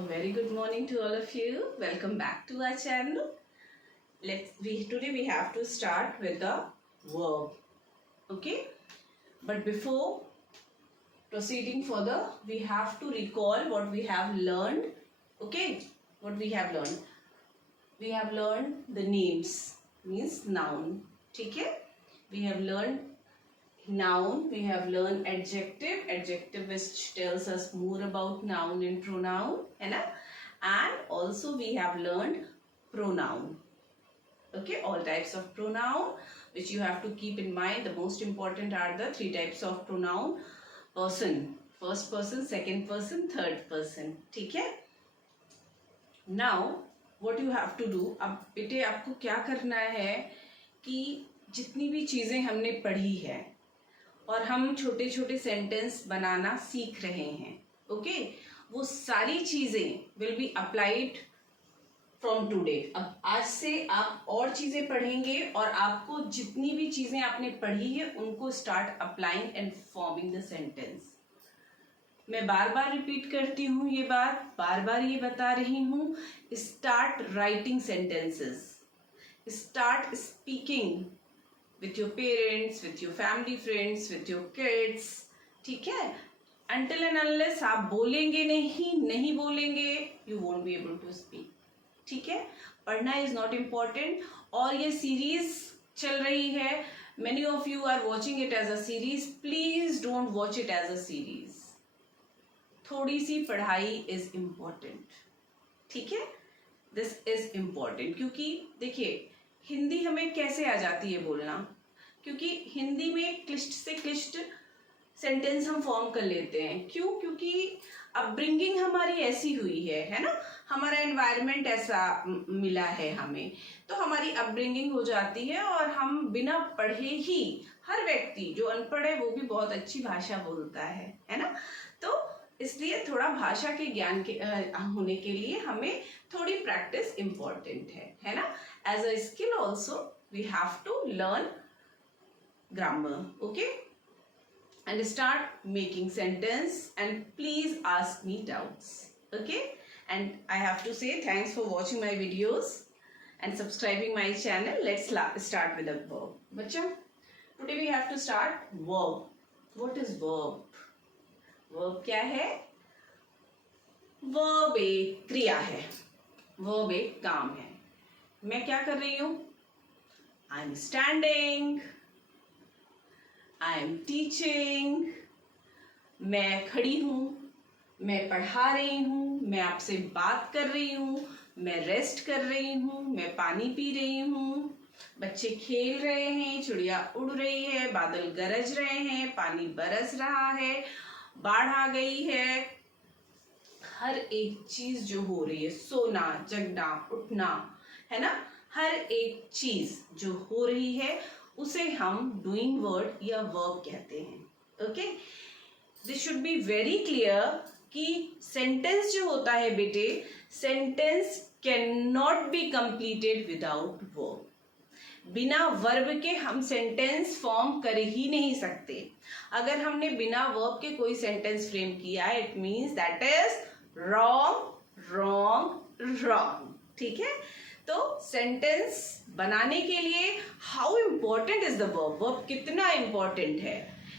A very good morning to all of you. Welcome back to our channel. Today we have to start with the verb. Okay? But before proceeding further, we have to recall what we have learned. Okay? What we have learned. We have learned the names, means noun. Okay? We have learned noun, we have learned adjective which tells us more about noun and pronoun, है ना? And also we have learned pronoun. Okay, all types of pronoun which you have to keep in mind. The most important are the three types of pronoun: person, first person, second person, third person. ठीक है? Now what you have to do, अब बेटे आपको क्या करना है कि जितनी भी चीजें हमने पढ़ी है और हम छोटे छोटे सेंटेंस बनाना सीख रहे हैं, ओके, वो सारी चीजें will be applied from today. अब आज से आप और चीजें पढ़ेंगे और आपको जितनी भी चीजें आपने पढ़ी है उनको start applying and forming the sentence. मैं बार बार रिपीट करती हूँ ये बात, बार बार ये बता रही हूँ. Start writing sentences, start speaking with your parents, with your family friends, with your kids. ठीक है? Until and unless आप बोलेंगे नहीं बोलेंगे, you won't be able to speak. ठीक है? पढ़ना is not important. और ये सीरीज चल रही है. Many of you are watching it as a series. Please don't watch it as a series. थोड़ी सी पढ़ाई is important. ठीक है? This is important. क्योंकि देखिए हिंदी हमें कैसे आ जाती है बोलना, क्योंकि हिंदी में क्लिष्ट से क्लिष्ट सेंटेंस हम फॉर्म कर लेते हैं. क्यों? क्योंकि अपब्रिंगिंग हमारी ऐसी हुई है ना, हमारा एनवायरनमेंट ऐसा मिला है हमें, तो हमारी अपब्रिंगिंग हो जाती है और हम बिना पढ़े ही, हर व्यक्ति जो अनपढ़ है वो भी बहुत अच्छी भाषा बोलता है ना. तो इसलिए थोड़ा भाषा के ज्ञान के होने के लिए हमें थोड़ी प्रैक्टिस इम्पोर्टेंट है ना. As a skill also we have to learn grammar. Okay, and start making sentence and please ask me doubts. Okay, and I have to say thanks for watching my videos and subscribing my channel. Let's start with a verb. बच्चों, today we have to start verb. What is verb? Verb क्या है? Verb एक क्रिया है, verb एक काम है. मैं क्या कर रही हूं? I am standing, I am teaching. मैं खड़ी हूं, मैं पढ़ा रही हूं, मैं आपसे बात कर रही हूं, मैं रेस्ट कर रही हूं, मैं पानी पी रही हूं, बच्चे खेल रहे हैं, चिड़िया उड़ रही है, बादल गरज रहे हैं, पानी बरस रहा है, बाढ़ आ गई है. हर एक चीज जो हो रही है, सोना, जगना, उठना, है ना, हर एक चीज जो हो रही है उसे हम डूइंग वर्ड या वर्ब कहते हैं. Okay, this should be very clear कि सेंटेंस जो होता है बेटे, sentence can not be completed without verb. बिना वर्ब के हम सेंटेंस फॉर्म कर ही नहीं सकते. अगर हमने बिना वर्ब के कोई सेंटेंस फ्रेम किया है, it means that is wrong wrong wrong. ठीक है? तो सेंटेंस बनाने के लिए how important is the verb, verb कितना इम्पोर्टेंट है,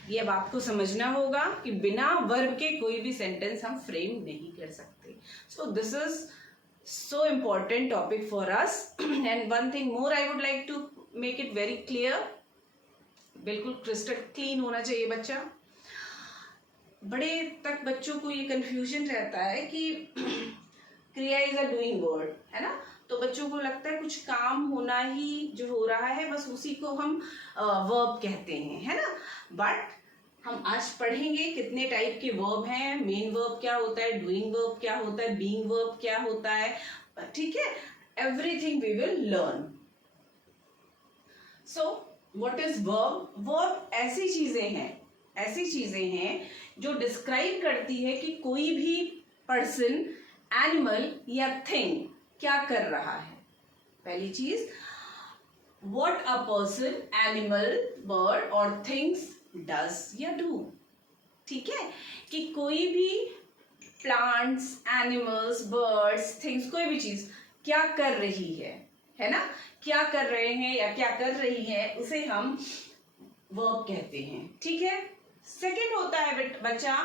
ये अब आपको समझना होगा कि बिना वर्ब के कोई भी सेंटेंस हम फ्रेम नहीं कर सकते. So this is so important topic for us. And one thing more I would like to make it very clear, बिल्कुल क्रिस्टल क्लीन होना चाहिए बच्चा. बड़े तक बच्चों को ये कंफ्यूजन रहता है कि क्रिया इज अ डूइंग वर्ड, है ना, तो बच्चों को लगता है कुछ काम होना ही जो हो रहा है बस उसी को हम वर्ब कहते हैं, है ना. बट हम आज पढ़ेंगे कितने टाइप के वर्ब हैं, मेन वर्ब क्या होता है, डूइंग वर्ब क्या होता है, बीइंग वर्ब क्या होता है. ठीक है, everything we will learn. So what is verb? Verb ऐसी चीजें हैं जो डिस्क्राइब करती है कि कोई भी पर्सन, एनिमल या थिंग क्या कर रहा है. पहली चीज, what a person, animal, bird और थिंग्स डज या डू. ठीक है, कि कोई भी प्लांट्स, एनिमल्स, बर्ड्स, थिंग्स, कोई भी चीज क्या कर रही है ना, क्या कर रहे हैं या क्या कर रही है, उसे हम वर्ब कहते हैं। ठीक है। सेकंड होता है बच्चा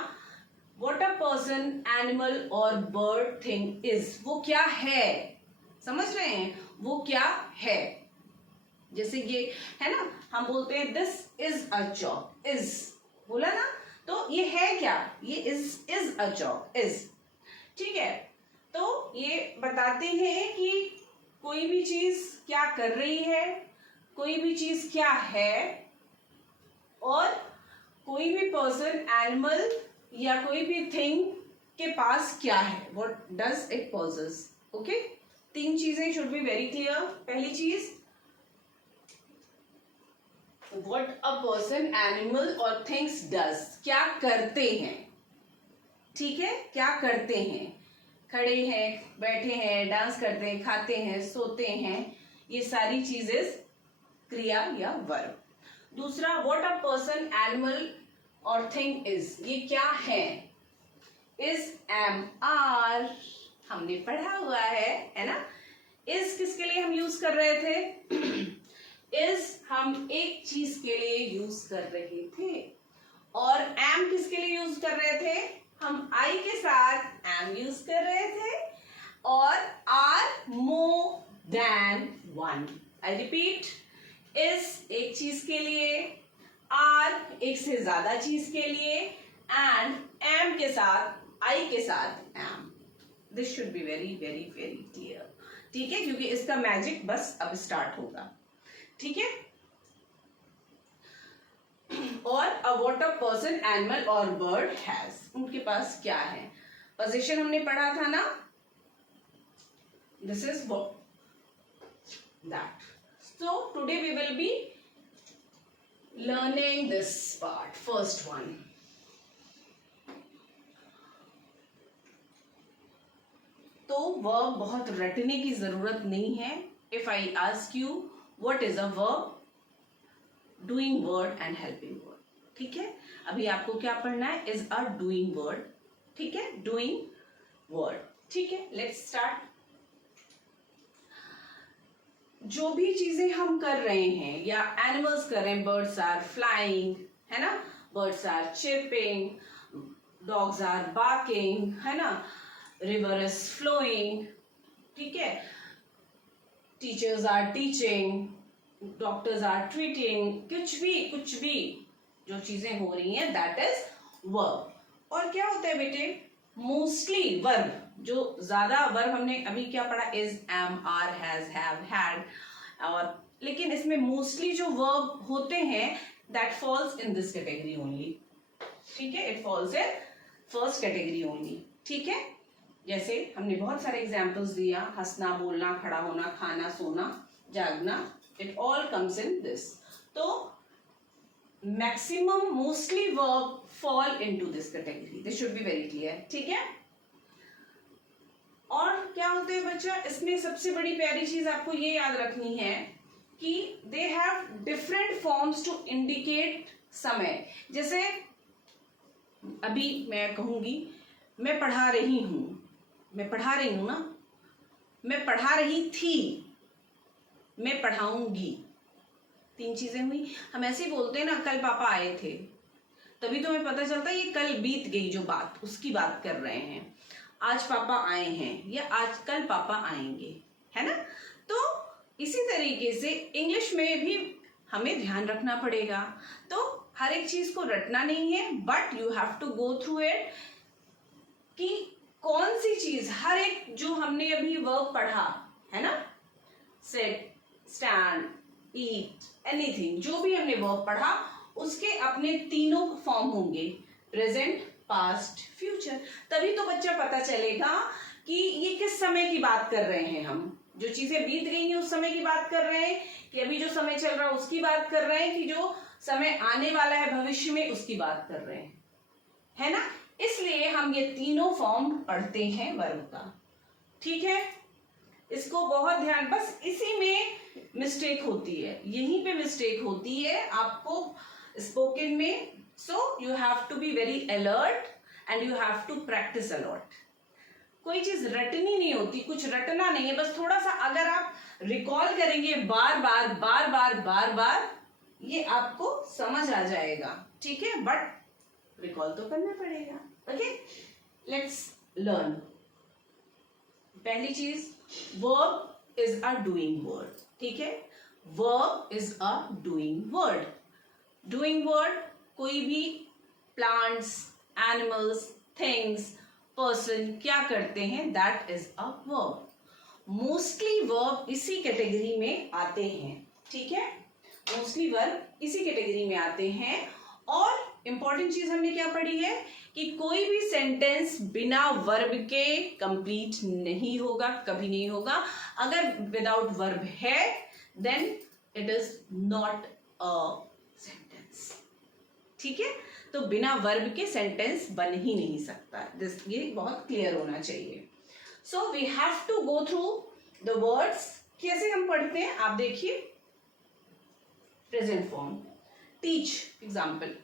व्हाट अ पर्सन, एनिमल और बर्ड थिंग इज, वो क्या है, समझ रहे हैं, वो क्या है। जैसे ये है ना, हम बोलते हैं this is a chalk, is बोला ना, तो ये है क्या, ये इज अ चॉक, इज। ठीक है। तो ये बताते हैं कि कोई भी चीज क्या कर रही है, कोई भी चीज क्या है, और कोई भी पर्सन, एनिमल या कोई भी थिंग के पास क्या है, what does it possess. Okay, 3 चीजें शुड बी वेरी क्लियर। पहली चीज व्हाट अ पर्सन, एनिमल और थिंग्स डज, क्या करते हैं। ठीक है, क्या करते हैं, खड़े हैं, बैठे हैं, डांस करते हैं, खाते हैं, सोते हैं, ये सारी चीजें क्रिया या वर्ब। दूसरा व्हाट अ पर्सन, एनिमल और थिंग इज, ये क्या है, इज, एम, आर, हमने पढ़ा हुआ है ना। इज किसके लिए हम यूज कर रहे थे इज हम एक चीज के लिए यूज कर रहे थे, और एम किसके लिए यूज कर रहे थे, हम आई के साथ एम यूज कर रहे थे, और are more than one. I repeat, is एक चीज के लिए, आर एक से ज्यादा चीज के लिए, एंड एम के साथ, आई के साथ am. This should be very very very clear. ठीक है, क्योंकि इसका मैजिक बस अब स्टार्ट होगा। ठीक है। और व्हाट अ पर्सन, एनिमल और बर्ड हैज, उनके पास क्या है। पोजीशन हमने पढ़ा था ना, this is that. So today we will be learning this part, first one. तो वर्ब बहुत रटने की जरूरत नहीं है। If I ask you what is a verb, doing word and helping word. ठीक है, अभी आपको क्या पढ़ना है, इज अ डूइंग वर्ड। ठीक है, डूइंग वर्ड। ठीक है, लेट्स स्टार्ट। जो भी चीजें हम कर रहे हैं या एनिमल्स कर रहे हैं, बर्ड्स आर फ्लाइंग, है ना, birds are chirping, dogs are barking, है ना, रिवर इज फ्लोइंग। ठीक है, teachers are teaching, doctors are treating, कुछ भी जो चीजें हो रही हैं, दैट इज वर्ब। और क्या होता है बेटे, मोस्टली वर्ब, जो ज्यादा वर्ब हमने अभी क्या पढ़ा, is, am, are, has, have, had, और लेकिन इसमें मोस्टली जो वर्ब होते हैं that falls in this category only. ठीक है, it falls in first category only. ठीक है, जैसे हमने बहुत सारे एग्जाम्पल्स दिया, हंसना, बोलना, खड़ा होना, खाना, सोना, जागना, it all comes in this. तो maximum mostly verb fall into this category, this should be very clear. ठीक है, और क्या होते हैं बच्चा, इसमें सबसे बड़ी प्यारी चीज आपको ये याद रखनी है कि they have different forms to indicate समय। जैसे अभी मैं कहूंगी मैं पढ़ा रही हूं, मैं पढ़ा रही हूं ना, मैं पढ़ा रही थी, मैं पढ़ाऊंगी, 3 चीजें हुई। हम ऐसे ही बोलते हैं ना, कल पापा आए थे, तभी तो हमें पता चलता है ये कल बीत गई जो बात, उसकी बात कर रहे हैं। आज पापा आए हैं या आज कल पापा आएंगे, है ना। तो इसी तरीके से इंग्लिश में भी हमें ध्यान रखना पड़ेगा। तो हर एक चीज को रटना नहीं है, but you have to go through it कि कौन सी चीज, हर एक जो हमने अभी वर्ब पढ़ा है ना, सिट, स्टैंड, ईट, एनीथिंग, जो भी हमने वर्ब पढ़ा उसके अपने तीनों फॉर्म होंगे, प्रेजेंट, पास्ट, फ्यूचर। तभी तो बच्चा पता चलेगा कि ये किस समय की बात कर रहे हैं, हम जो चीजें बीत गई हैं उस समय की बात कर रहे हैं, कि अभी जो समय चल रहा है उसकी बात कर रहे हैं, कि जो समय आने वाला है भविष्य में उसकी बात कर रहे हैं, है ना। इसलिए हम ये तीनों फॉर्म पढ़ते हैं वर्ब का। ठीक है, इसको बहुत ध्यान, बस इसी में मिस्टेक होती है, यहीं पे मिस्टेक होती है आपको स्पोकन में। So you have to be very alert and you have to practice a lot. कोई चीज रटनी नहीं होती, कुछ रटना नहीं है, बस थोड़ा सा अगर आप रिकॉल करेंगे बार बार बार बार बार बार, ये आपको समझ आ जाएगा. ठीक है, बट रिकॉल तो करना पड़ेगा. Okay, let's learn. पहली चीज, verb is a doing word. ठीक है, verb is a doing word. Doing word कोई भी प्लांट्स, एनिमल्स, थिंग्स, पर्सन क्या करते हैं, that is a verb. Mostly verb इसी कैटेगरी में आते हैं. ठीक है, मोस्टली वर्ब इसी कैटेगरी में आते हैं. और इंपॉर्टेंट चीज हमने क्या पढ़ी है कि कोई भी सेंटेंस बिना वर्ब के कंप्लीट नहीं होगा, कभी नहीं होगा. अगर विदाउट वर्ब है then it is not a sentence. ठीक है, तो बिना वर्ब के सेंटेंस बन ही नहीं सकता. ये बहुत क्लियर होना चाहिए. So we have to go through the words. कैसे हम पढ़ते हैं आप देखिए. Present form, teach example.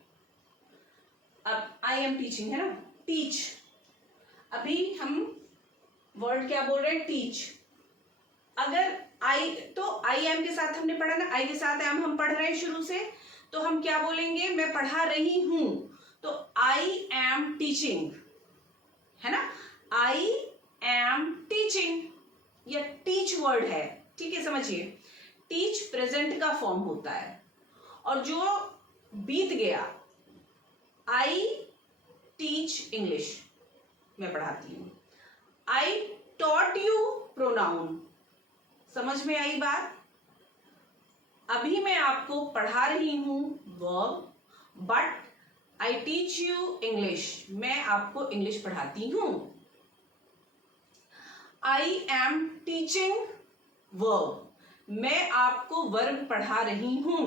अब आई एम टीचिंग है ना, टीच. अभी हम वर्ड क्या बोल रहे हैं, टीच. अगर आई, तो आई एम के साथ हमने पढ़ा ना, आई के साथ एम हम पढ़ रहे हैं शुरू से, तो हम क्या बोलेंगे, मैं पढ़ा रही हूं. तो आई एम टीचिंग है ना, आई एम टीचिंग. यह टीच वर्ड है. ठीक है, समझिए, टीच प्रेजेंट का फॉर्म होता है. और जो बीत गया, आई टीच इंग्लिश, मैं पढ़ाती हूं. I taught you pronoun. समझ में आई बात. अभी मैं आपको पढ़ा रही हूं verb, but I teach you English, मैं आपको इंग्लिश पढ़ाती हूं. आई एम टीचिंग वर्ब, मैं आपको वर्ब पढ़ा रही हूं.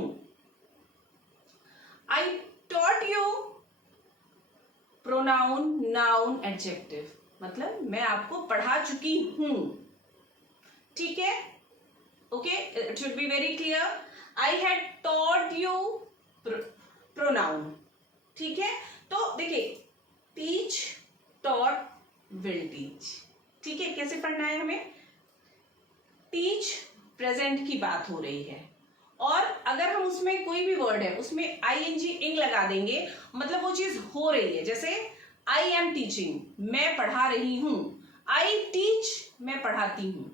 I taught you pronoun, noun, adjective, मतलब मैं आपको पढ़ा चुकी हूं. ठीक है, okay, it should be very clear. I had taught you pronoun. ठीक है, तो देखिए, टीच, टॉट, विल टीच. ठीक है, कैसे पढ़ना है हमें. टीच प्रेजेंट की बात हो रही है, और अगर हम उसमें कोई भी वर्ड है उसमें आईएनजी इंग लगा देंगे, मतलब वो चीज हो रही है. जैसे आई एम टीचिंग, मैं पढ़ा रही हूं. आई टीच, मैं पढ़ाती हूं.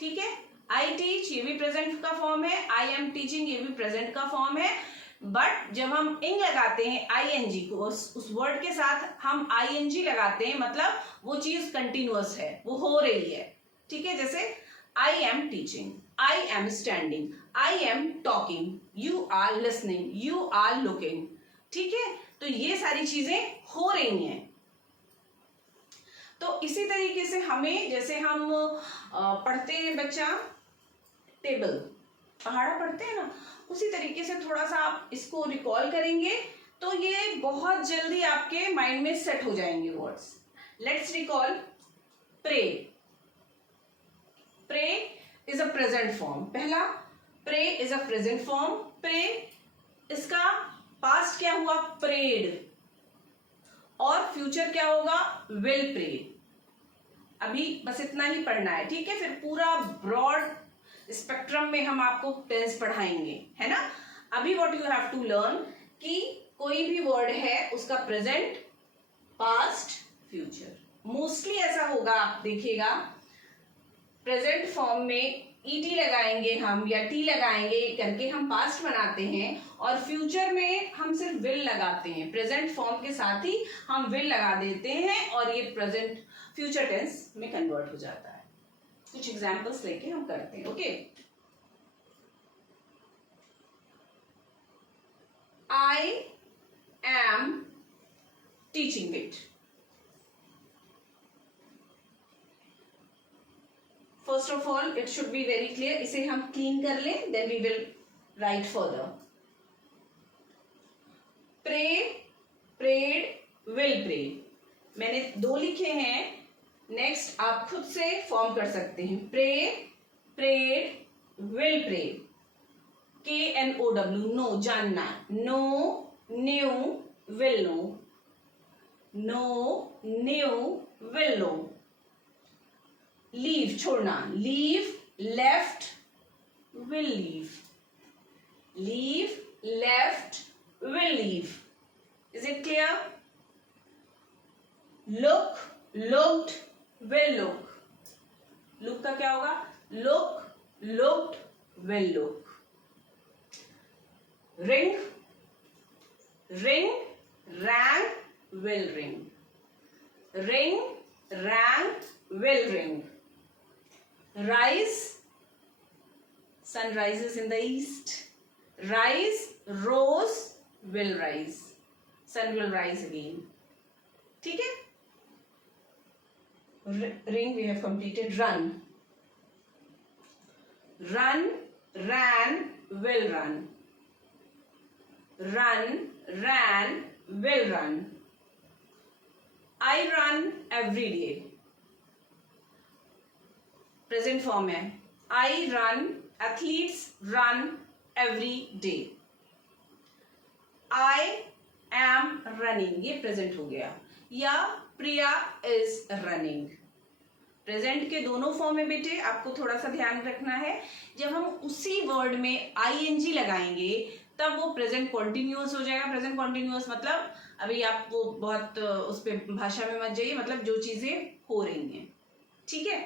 ठीक है, आई टीच ये भी प्रेजेंट का फॉर्म है, आई एम टीचिंग ये भी प्रेजेंट का फॉर्म है. बट जब हम इंग लगाते हैं आईएनजी को, उस वर्ड के साथ हम आईएनजी लगाते हैं, मतलब वो चीज कंटिन्यूअस है, वो हो रही है. ठीक है, जैसे I am teaching, I am standing, I am talking, you are listening, you are looking. ठीक है, तो ये सारी चीजें हो रही हैं. तो इसी तरीके से हमें, जैसे हम पढ़ते हैं बच्चा टेबल, पहाड़ा पढ़ते हैं ना, उसी तरीके से थोड़ा सा आप इसको रिकॉल करेंगे तो ये बहुत जल्दी आपके माइंड में सेट हो जाएंगे words. Let's recall. Pray, pray is a present form. पहला, pray is a present form. Pray, इसका पास्ट क्या हुआ, प्रेड, और फ्यूचर क्या होगा, विल प्रे. अभी बस इतना ही पढ़ना है. ठीक है, फिर पूरा ब्रॉड स्पेक्ट्रम में हम आपको टेंस पढ़ाएंगे, है ना. अभी what you have to learn कि कोई भी वर्ड है उसका प्रेजेंट, पास्ट, फ्यूचर. मोस्टली ऐसा होगा, आप देखिएगा, प्रेजेंट फॉर्म में ईटी लगाएंगे हम या टी लगाएंगे करके हम पास्ट बनाते हैं, और फ्यूचर में हम सिर्फ विल लगाते हैं. प्रेजेंट फॉर्म के साथ ही हम विल लगा देते हैं और ये प्रेजेंट फ्यूचर टेंस में कन्वर्ट हो जाता है. कुछ एग्जाम्पल्स लेके हम करते हैं. Okay, I am teaching it. First of all it should be very clear. इसे हम क्लीन कर लें, then we will write further. Pray, prayed, will pray. मैंने 2 लिखे हैं. नेक्स्ट आप खुद से फॉर्म कर सकते हैं. Pray, prayed, will pray. KNOW, know, जानना. Know, knew, will know. know, knew, will know. Leave, छोड़ना, leave, left, will leave. Leave, left, will leave. Is it clear? Look, looked, will look. Look का क्या होगा? Look, looked, will look. Ring, ring, rang, will ring. Ring, rang, will ring. Rise, sun rises in the east. Rise, rose, will rise. Sun will rise again. ठीक है? Ring we have completed. Run. Run, ran, will run. Run, ran, will run. I run every day. Present form है. I run, athletes run every day. I am running. ये present हो गया. या प्रिया is running. Present के दोनों form में बेटे आपको थोड़ा सा ध्यान रखना है. जब हम उसी वर्ड में ing लगाएंगे तब वो प्रेजेंट कॉन्टिन्यूअस हो जाएगा. प्रेजेंट कॉन्टिन्यूअस मतलब अभी आप वो बहुत उस पे भाषा में मत जाइए, मतलब जो चीजें हो रही हैं. ठीक है?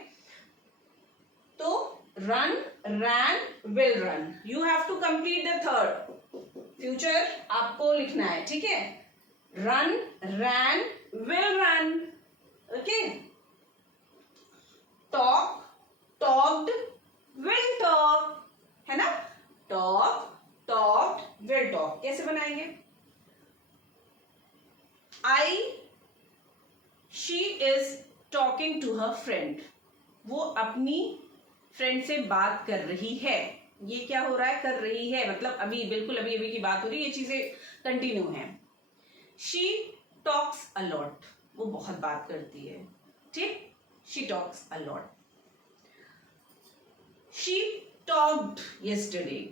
तो run, ran, will run. You have to complete the third. Future आपको लिखना है. ठीक है? Run, ran, will run. Okay? Talk, talked, will talk. है ना? Talk, talked, will talk. कैसे बनाएंगे? She is talking to her friend. वो अपनी फ्रेंड से बात कर रही है. ये क्या हो रहा है? कर रही है मतलब अभी बिल्कुल अभी अभी की बात हो रही है. ये चीजें कंटिन्यू है. She talks a lot. वो बहुत बात करती है. ठीक? She talks a lot. She talked yesterday.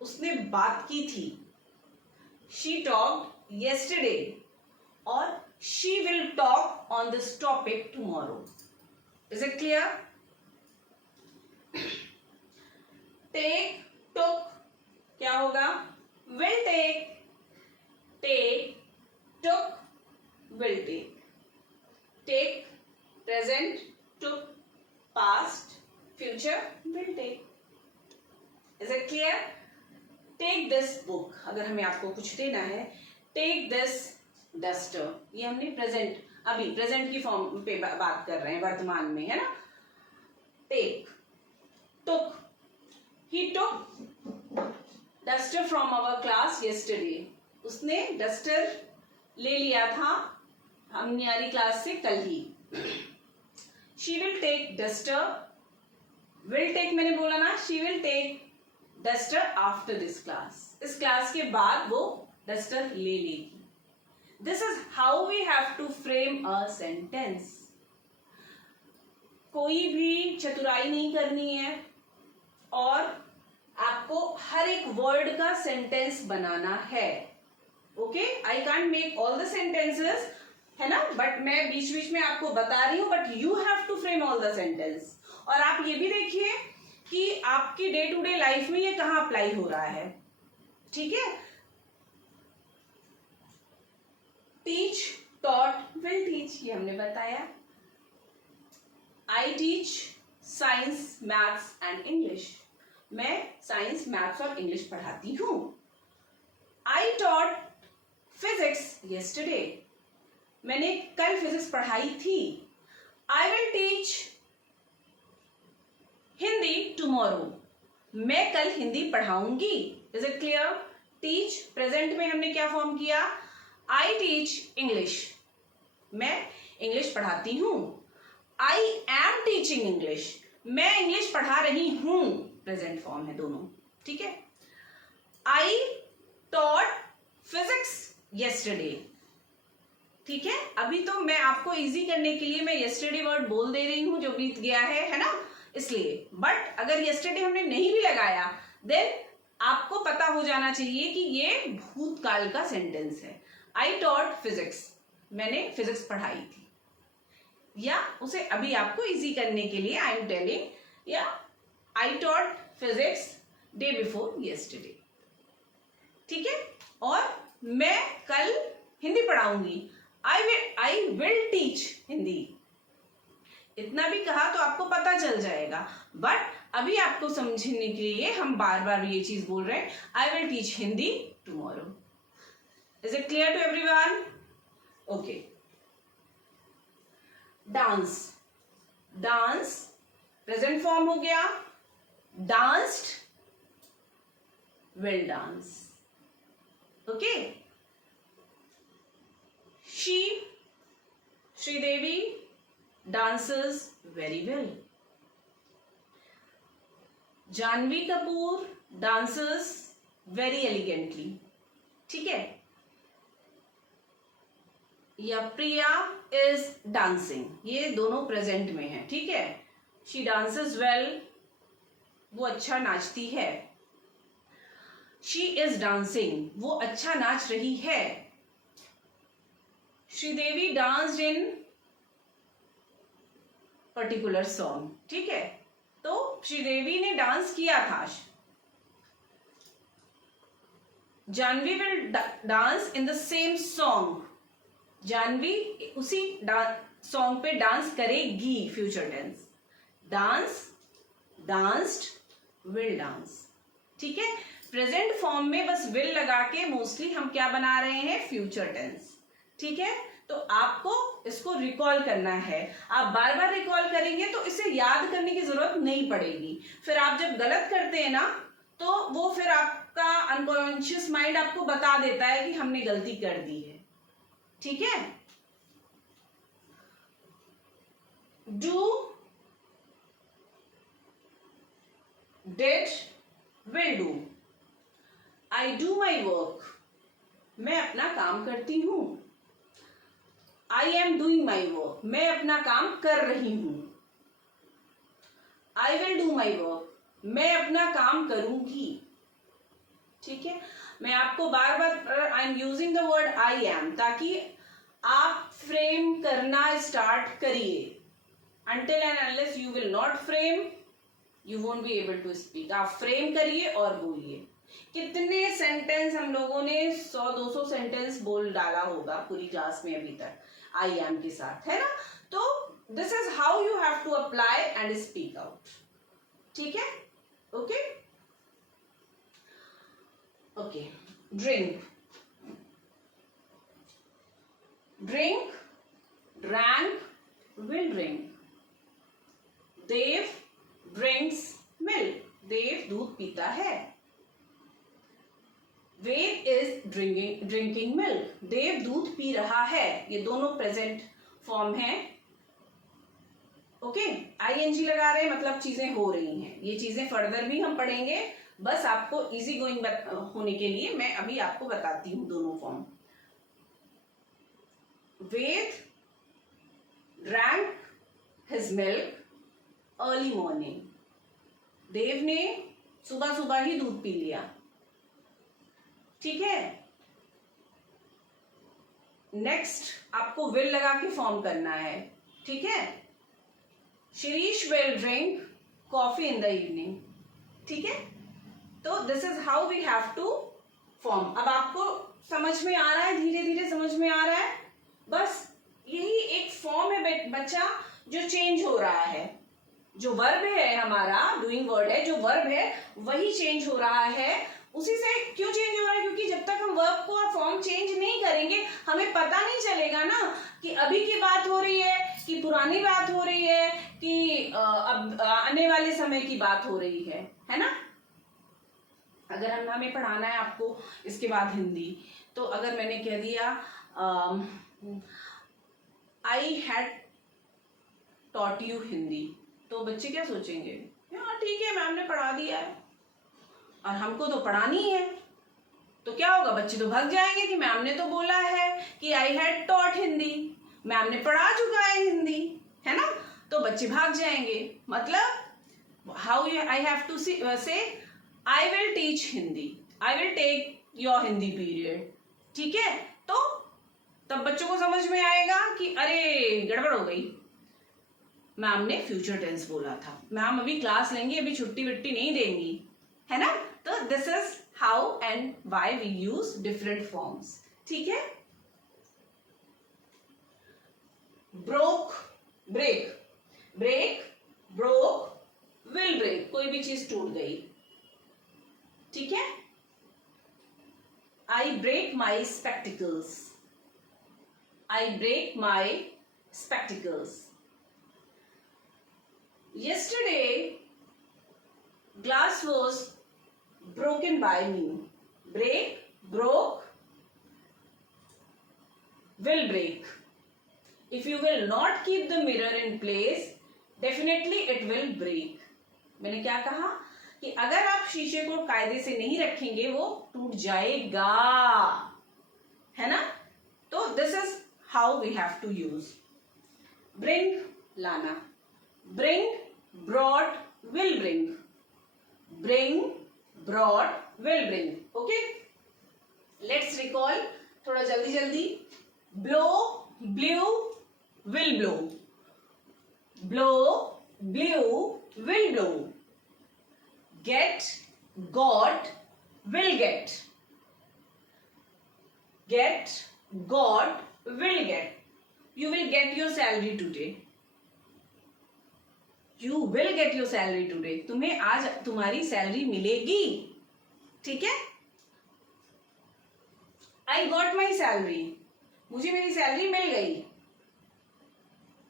उसने बात की थी. She talked yesterday. और she will talk on this topic tomorrow. Is it clear? Take, took क्या होगा? Will take. Take, took, will take. Take present, took past, future, will take. Is it clear? Take this book. अगर हमें आपको कुछ देना है, take this duster. ये हमने प्रेजेंट अभी प्रेजेंट की फॉर्म पे बात कर रहे हैं, वर्तमान में. है ना? Take, took. He took duster from our class yesterday. उसने डस्टर ले लिया था हमारी क्लास से कल ही. She will take duster. Will take मैंने बोला ना. She will take duster after this class. इस क्लास के बाद वो डस्टर ले लेगी. This is how we have to frame a sentence. कोई भी चतुराई नहीं करनी है और आपको हर एक वर्ड का सेंटेंस बनाना है. Okay? I can't make all the sentences, है ना, बट मैं बीच बीच में आपको बता रही हूं. But you have to frame all the sentence. और आप ये भी देखिए कि आपकी डे टू डे लाइफ में ये कहाँ अप्लाई हो रहा है. ठीक है? Teach, taught, will teach. ये हमने बताया. I teach science, maths and English. मैं साइंस, मैथ्स और इंग्लिश पढ़ाती हूं. I taught physics yesterday. मैंने कल फिजिक्स पढ़ाई थी. I will teach Hindi tomorrow. मैं कल हिंदी पढ़ाऊंगी. Is it clear? Teach present में हमने क्या फॉर्म किया? I teach English. मैं इंग्लिश पढ़ाती हूं. I am teaching English. मैं इंग्लिश पढ़ा रही हूं. प्रेजेंट फॉर्म है दोनों. ठीक है? आई टॉट फिजिक्स yesterday. ठीक है? अभी तो मैं आपको इजी करने के लिए मैं yesterday वर्ड बोल दे रही हूं जो बीत गया है ना, इसलिए. बट अगर yesterday हमने नहीं भी लगाया देन आपको पता हो जाना चाहिए कि ये भूतकाल का सेंटेंस है. I taught physics. मैंने फिजिक्स पढ़ाई थी, या उसे अभी आपको इजी करने के लिए आई एम टेलिंग, या I taught physics day before yesterday, ठीक है। और मैं कल हिंदी पढ़ाऊंगी, आई विल टीच हिंदी। इतना भी कहा तो आपको पता चल जाएगा, बट अभी आपको समझने के लिए हम बार बार ये चीज बोल रहे हैं, I will teach Hindi tomorrow. Is it clear to everyone? Okay. Dance, dance present form हो गया, danced, will dance, okay. Sridevi dances very well. Janhvi Kapoor dances very elegantly, ठीक है। या प्रिया is dancing, ये दोनों प्रेजेंट में है, ठीक है। she dances well, वो अच्छा नाचती है। she is dancing, वो अच्छा नाच रही है। Sridevi danced in particular song, ठीक है। तो श्रीदेवी ने डांस किया था। Janhvi will dance in the same song, Janhvi उसी सॉन्ग पे डांस करेगी, future tense. Dance, danced, will dance, ठीक है। प्रेजेंट फॉर्म में बस विल लगा के मोस्टली हम क्या बना रहे हैं, फ्यूचर टेंस, ठीक है। तो आपको इसको रिकॉल करना है, आप बार बार रिकॉल करेंगे तो इसे याद करने की जरूरत नहीं पड़ेगी। फिर आप जब गलत करते हैं ना, तो वो फिर आपका अनकॉन्शियस माइंड आपको बता देता है कि हमने गलती कर दी है, ठीक है। Do, did, will do. I do my work, मैं अपना काम करती हूं। I am doing my work, मैं अपना काम कर रही हूं। I will do my work, मैं अपना काम करूंगी, ठीक है। मैं आपको बार बार I am using the word I am, ताकि आप फ्रेम करना स्टार्ट करिए। Until and unless you will not frame, you won't be able to speak. आप फ्रेम करिए और बोलिए। कितने सेंटेंस हम लोगों ने 100-200 सेंटेंस बोल डाला होगा पूरी क्लास में अभी तक आई एम के साथ, है ना। तो this is how you have to apply and speak out, ठीक है। Okay okay. Drink, drink, drank, will drink. Dev drinks milk, Dev दूध पीता है। Ved is drinking milk, Dev दूध पी रहा है। ये दोनों प्रेजेंट फॉर्म है, ओके। आईएनजी लगा रहे हैं मतलब चीजें हो रही हैं। ये चीजें फर्दर भी हम पढ़ेंगे, बस आपको इजी गोइंग होने के लिए मैं अभी आपको बताती हूं दोनों form. Ved drank his milk early morning, Dev ने सुबह सुबह ही दूध पी लिया, ठीक है। नेक्स्ट आपको विल लगा के फॉर्म करना है, ठीक है। Shirish will drink coffee in the evening, ठीक है। तो this is how we have to form. अब आपको समझ में आ रहा है, धीरे धीरे समझ में आ रहा है। बस यही एक फॉर्म है बच्चा जो चेंज हो रहा है। जो वर्ब है हमारा, डूइंग वर्ड है, जो वर्ब है वही चेंज हो रहा है। उसी से क्यों चेंज हो रहा है, क्योंकि जब तक हम वर्ब को फॉर्म चेंज नहीं करेंगे हमें पता नहीं चलेगा ना कि अभी की बात हो रही है कि पुरानी बात हो रही है कि अब आने वाले समय की बात हो रही है ना। अगर हमें पढ़ाना है आपको इसके बाद हिंदी, तो अगर मैंने कह दिया I had taught you Hindi, तो बच्चे क्या सोचेंगे, हाँ ठीक है मैम ने पढ़ा दिया है और हमको तो पढ़ानी है। तो क्या होगा, बच्चे तो भाग जाएंगे कि मैम ने तो बोला है कि I had taught Hindi, ma'am ने पढ़ा चुका है हिंदी, है ना। तो बच्चे भाग जाएंगे। मतलब how I have to say I will teach Hindi, I will take your Hindi period, ठीक है। तो तब बच्चों को समझ में आएगा कि अरे गड़बड़ हो गई, मैम ने फ्यूचर टेंस बोला था, मैम अभी क्लास लेंगी, अभी छुट्टी विट्टी नहीं देंगी, है ना। तो this is how and why we use different forms, ठीक है। Broke, break, break, broke, will break, कोई भी चीज टूट गई, ठीक है। I break my spectacles, I break my spectacles. Yesterday glass was broken by me. Break, broke, will break. If you will not keep the mirror in place, definitely it will break. मैंने क्या कहा कि अगर आप शीशे को कायदे से नहीं रखेंगे वो टूट जाएगा, है ना। तो this is how we have to use. Bring, लाना, bring, brought, will bring, bring, brought, will bring. Okay, let's recall थोड़ा जल्दी जल्दी। Blow, blew, will blow, blow, blew, will blow, get, got, will get, get, got, will get. You will get your salary today. You will get your salary today. तुम्हें आज तुम्हारी salary मिलेगी, ठीक है। I got my salary. मुझे मेरी salary मिल गई,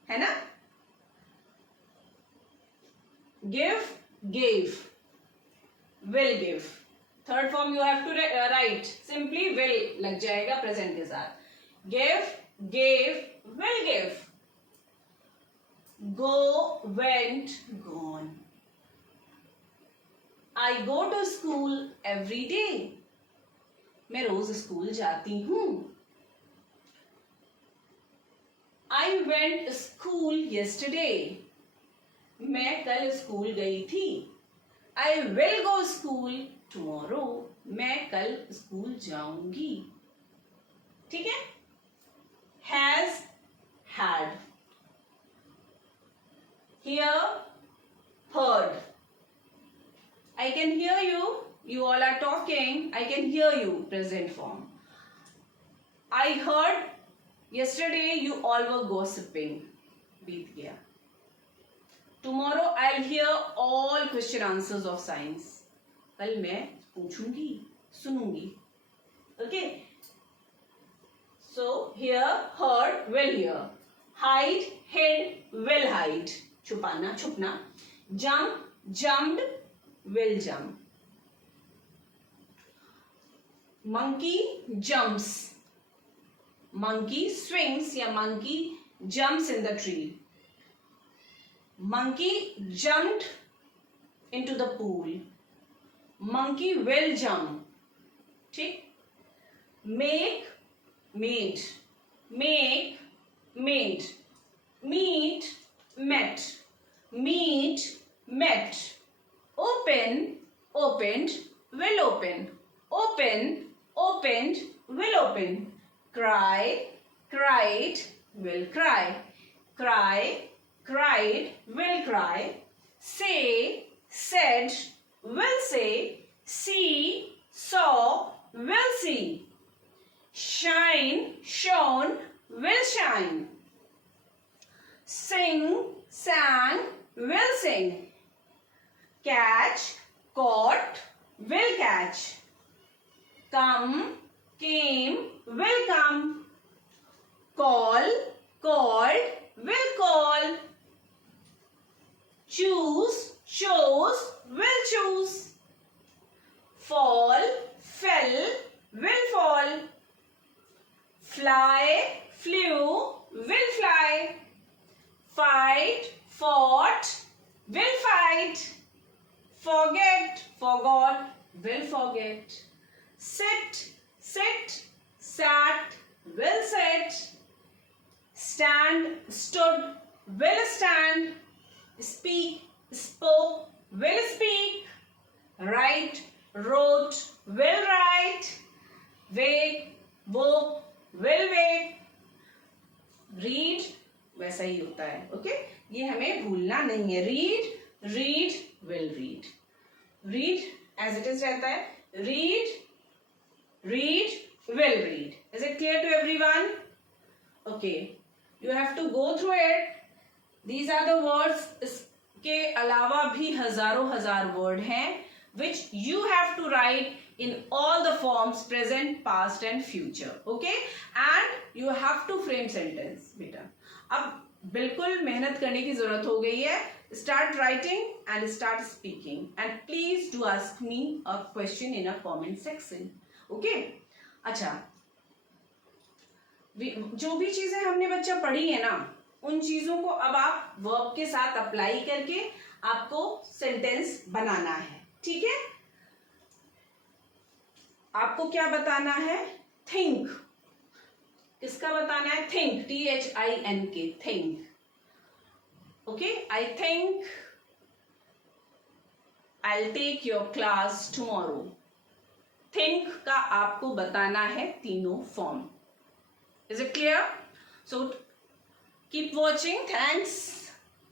है ना। Give, gave, will give. Third form you have to write, simply will लग जाएगा प्रेजेंट के साथ। give, gave, will give. go, went, gone. I go to school every day. मैं रोज स्कूल जाती हूँ। I went school yesterday. मैं कल school गई थी। I will go school tomorrow. मैं कल स्कूल जाऊंगी, ठीक है। Has, had, hear, heard. I can hear you. You all are talking. I can hear you. Present form. I heard yesterday you all were gossiping. बीत गया। Tomorrow I'll hear all question answers of science. कल मैं पूछूंगी, सुनूंगी, okay. So hear, heard, will hear. Hide, hid, will hide. छुपाना, छुपना. Jump, jumped, will jump. Monkey jumps. Monkey swings या monkey jumps in the tree. Monkey jumped into the pool. Monkey will jump. ठीक. Make, made. Make, made. Meet, met. Meet, met. Open, opened, will open. Open, opened, will open. Cry, cried, will cry. Cry, cried, will cry. Say, said, will say. See, saw, will see. Shine, shone, will shine. Sing, sang, will sing. Catch, caught, will catch. Come, came, will come. Call, called, will call. Choose, chose, will choose. Fall, fell, will fall. Fly, flew, will fly. Fight, fought, will fight. Forget, forgot, will forget. Sit, sit, sat, will sit. Stand, stood, will stand. Speak, spoke, will speak. Write, wrote, will write. Wake, woke, will wake. Read वैसा ही होता है. Okay, ये हमें भूलना नहीं है. Read, read, will read. Read as it is रहता है. Read, read, will read. Is it clear to everyone? Okay, you have to go through it. These are the words. इसके अलावा भी हजारों हजार वर्ड हैं which you have to write in all the forms present, past and future. Okay, and you have to frame sentence. बेटा अब बिल्कुल मेहनत करने की जरूरत हो गई है. Start writing and start speaking, and please do ask me a question in a comment section. Okay अच्छा, जो भी चीजें हमने बच्चा पढ़ी है ना, उन चीजों को अब आप वर्ब के साथ अप्लाई करके आपको सेंटेंस बनाना है. ठीक है, आपको क्या बताना है? थिंक. किसका बताना है? Think, THINK, think. Okay, I think I'll take your class tomorrow. Think का आपको बताना है तीनों form. Is it clear? So keep watching. Thanks.